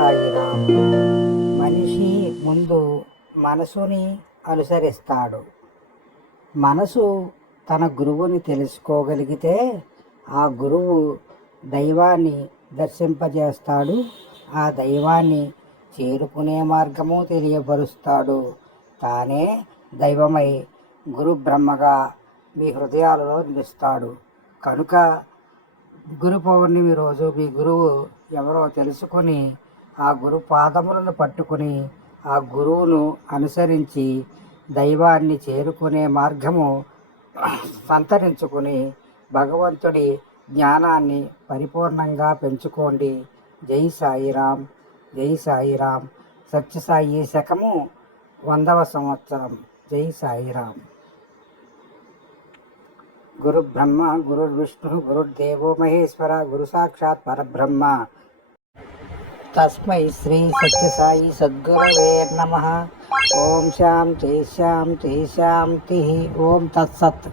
సాయిరామ్. మనిషి ముందు మనసుని అనుసరిస్తాడు. మనసు తన గురువుని తెలుసుకోగలిగితే ఆ గురువు దైవాన్ని దర్శింపజేస్తాడు. ఆ దైవాన్ని చేరుకునే మార్గము తెలియపరుస్తాడు. తానే దైవమై గురు బ్రహ్మగా మీ హృదయాలలో నిలుస్తాడు. కనుక గురు పౌర్ణమి రోజు మీ గురువు ఎవరో తెలుసుకొని ఆ గురు పాదములను పట్టుకుని ఆ గురువును అనుసరించి దైవాన్ని చేరుకునే మార్గము సంతరించుకుని భగవంతుడి జ్ఞానాన్ని పరిపూర్ణంగా పెంచుకోండి. జై సాయిరామ్, జై సాయిరామ్. సత్యసాయి శకము 100వ సంవత్సరం. జై సాయిరామ్. గురు బ్రహ్మ గురుర్విష్ణు గురుర్దేవో మహేశ్వర గురు సాక్షాత్ పరబ్రహ్మ. తస్మై శ్రీ సత్యసాయి సద్గురవే నమః. ఓం శాంతి శాంతి శాంతి. ఓం తత్సత్.